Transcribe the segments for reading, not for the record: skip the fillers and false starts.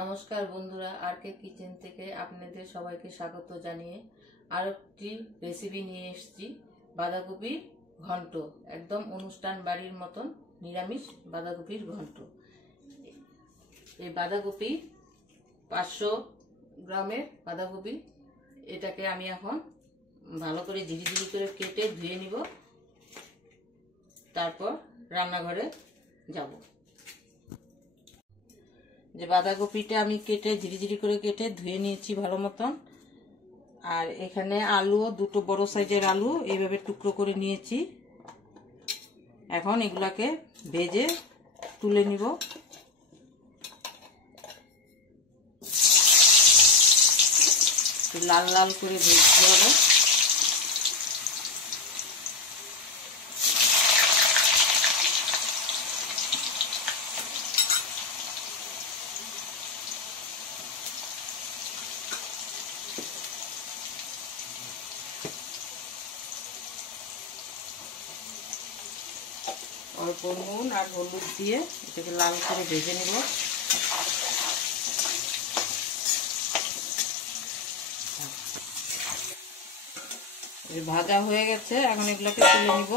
নমস্কার বন্ধুরা, আরকে কিচেন থেকে আপনাদের সবাইকে স্বাগত জানিয়ে আর একটি রেসিপি নিয়ে এসেছি। বাঁধাকপির ঘন্ট, একদম অনুষ্ঠান বাড়ির মতন নিরামিষ বাঁধাকপির ঘন্ট। এই বাঁধাকপি 500 গ্রামের বাঁধাকপি, এটাকে আমি এখন ভালো করে ঝিরিঝিরি করে কেটে ধুয়ে নিব, তারপর রান্নাঘরে যাব। যে বাঁধাকপিটা আমি কেটে ঝিরিঝিরি করে কেটে ধুয়ে নিয়েছি ভালো মতন। আর এখানে আলু, দুটো বড় সাইজের আলু এইভাবে টুকরো করে নিয়েছি। এখন এগুলাকে ভেজে তুলে নিব। লাল লাল করে ভেজতে হবে। অল্প নুন আর হলুদ দিয়ে এটাকে লাল করে ভেজে নেব। ভাজা হয়ে গেছে, এখন এগুলোকে তুলে নিব।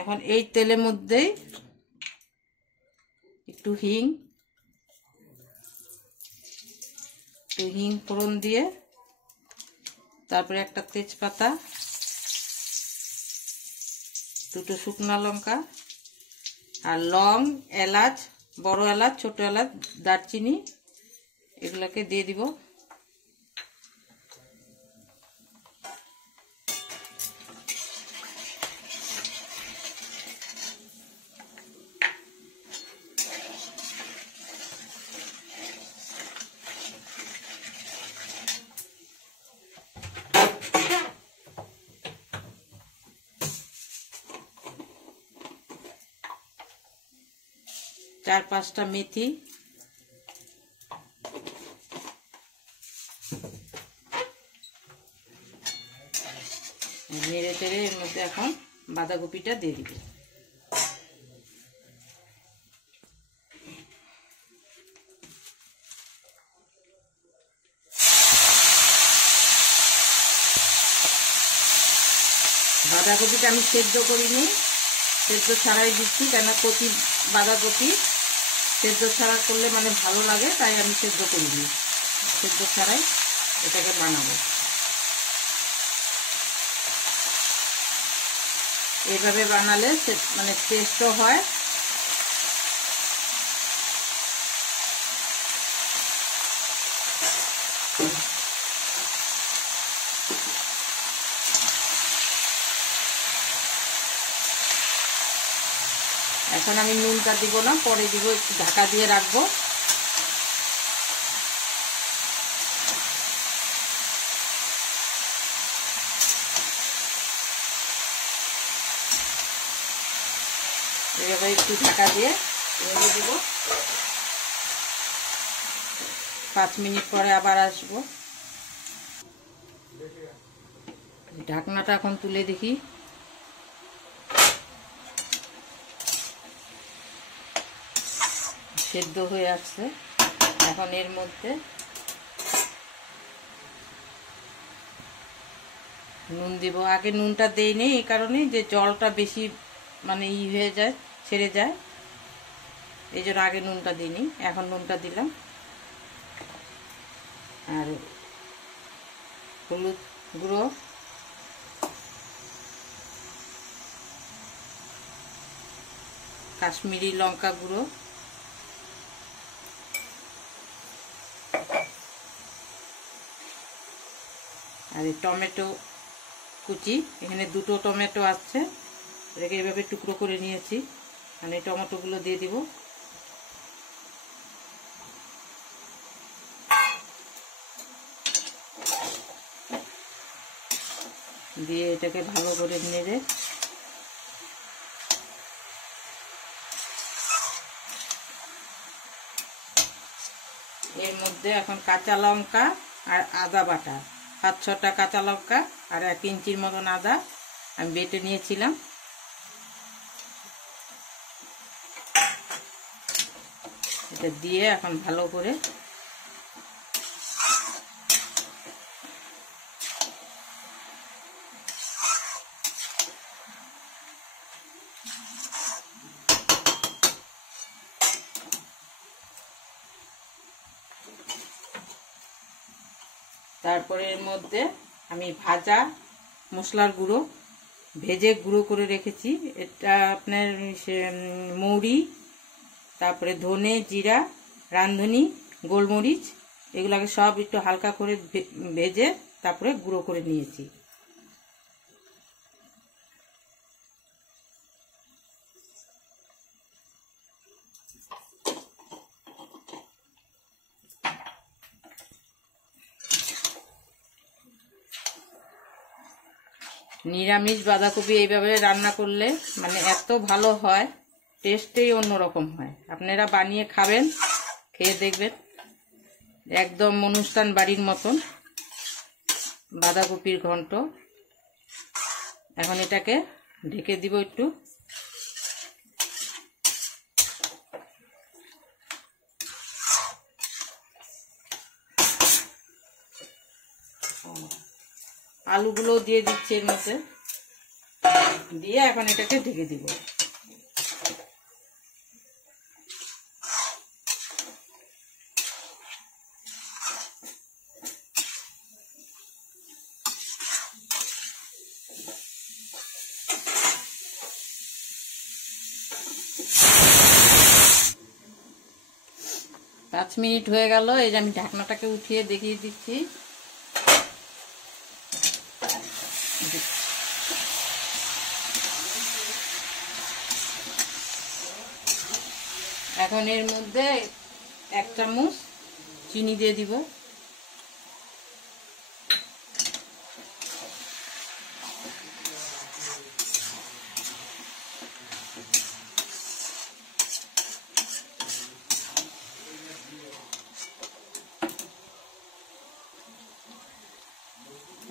এখন এই তেলের মধ্যেই একটু হিং ফোড়ন দিয়ে, তারপরে একটা তেজপাতা, দুটো শুকনো লঙ্কা আর লং, এলাচ, বড় এলাচ, ছোট এলাচ, দারচিনি এগুলোকে দিয়ে দিব। 4-5টা মেথি, নেড়ে চেড়ে এর মধ্যে এখন বাঁধাকপিটা দিয়ে দিব। বাঁধাকপিটা আমি সেদ্ধ করিনি, সেদ্ধ ছাড়াই দিচ্ছি, কেন বাঁধাকপি সেদ্ধ ছাড়া করলে মানে ভালো লাগে, তাই আমি সেদ্ধ করিনি। সেদ্ধ ছাড়াই এটাকে বানাবো। এইভাবে বানালে মানে টেস্টও হয়। এখন আমি নুনটা দিব না, পরে দিব, একটু ঢাকা দিয়ে রাখবো। এভাবে একটু ঢাকা দিয়ে রেখে দেব। 5 মিনিট পরে আবার আসবো। ঢাকনাটা এখন তুলে দেখি। সেদ্ধ হয়ে আসছে। এখন এর মধ্যে নুন দিব। আগে নুনটা দেইনি, এই কারণে যে জলটা বেশি মানে হয়ে যায়, ছেড়ে যায়, এই জন্য আগে নুনটা দিইনি। এখন নুনটা দিলাম। আর হলুদ গুঁড়ো, কাশ্মীরি লঙ্কা গুঁড়ো, আর এই টমেটো কুচি, এখানে 2টো টমেটো আছে, এটাকে এইভাবে টুকরো করে নিয়েছি। আর এই টমেটোগুলো দিয়ে দিব। দিয়ে এটাকে ভালো করে নেড়ে এর মধ্যে এখন কাঁচা লঙ্কা আর আদা বাটা 5-6টা কাঁচা লঙ্কা আর 1 ইঞ্চির মতন আদা আমি বেটে নিয়েছিলাম। এটা দিয়ে এখন ভালো করে তারপরে এর মধ্যে আমি ভাজা মশলার গুঁড়ো ভেজে গুঁড়ো করে রেখেছি। এটা আপনার মৌরি, তারপরে ধনে, জিরা, রাঁধুনি, গোলমরিচ এগুলোকে সব একটু হালকা করে ভেজে তারপরে গুঁড়ো করে নিয়েছি। নিরামিষ বাঁধাকপি এইভাবে রান্না করলে মানে এত ভালো হয়, টেস্টেই অন্যরকম হয়। আপনারা বানিয়ে খাবেন, খেয়ে দেখবেন, একদম অনুষ্ঠান বাড়ির মতন বাঁধাকপির ঘন্ট। এখন এটাকে ঢেকে দিব একটু। আলুগুলো দিয়ে দিচ্ছি এর মধ্যে, দিয়ে এখন এটাকে ঢেকে দিব। পাঁচ মিনিট হয়ে গেল। এই যে আমি ঢাকনাটাকে উঠিয়ে দেখিয়ে দিচ্ছি। এখন এর মধ্যে 1 চামচ চিনি দিয়ে দিব।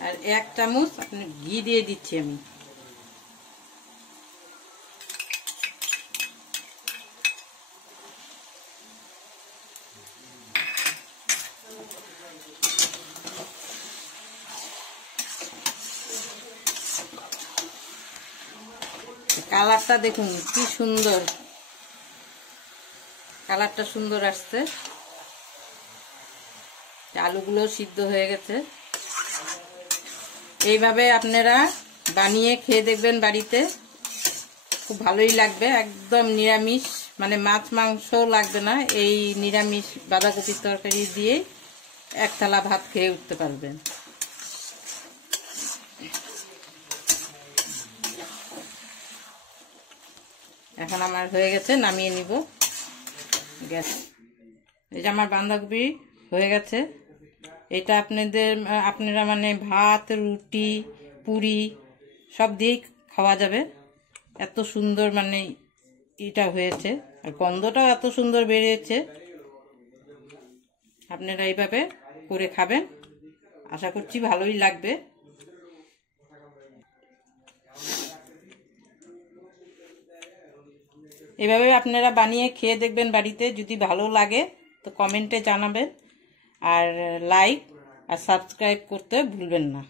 আর 1 চামচ ঘি দিয়ে দিচ্ছি আমি। কালারটা দেখুন কি সুন্দর, কালারটা সুন্দর আসছে। আলুগুলো সিদ্ধ হয়ে গেছে। এইভাবে আপনারা বানিয়ে খেয়ে দেখবেন বাড়িতে, খুব ভালোই লাগবে। একদম নিরামিষ, মানে মাছ মাংস লাগবে না। এই নিরামিষ বাঁধাকপির তরকারি দিয়ে 1 থালা ভাত খেয়ে উঠতে পারবেন। এখন আমার হয়ে গেছে, নামিয়ে নিব গ্যাস। এই যে আমার বাঁধাকপি হয়ে গেছে। এটা আপনারা মানে ভাত, রুটি, পুরি সব দিয়েই খাওয়া যাবে। এত সুন্দর মানে এটা হয়েছে, আর গন্ধটাও এত সুন্দর বেরিয়েছে। আপনারা এইভাবে করে খাবেন, আশা করছি ভালোই লাগবে। এভাবে আপনারা বানিয়ে খেয়ে দেখবেন বাড়িতে। যদি ভালো লাগে তো কমেন্টে জানাবেন, আর লাইক আর সাবস্ক্রাইব করতে ভুলবেন না।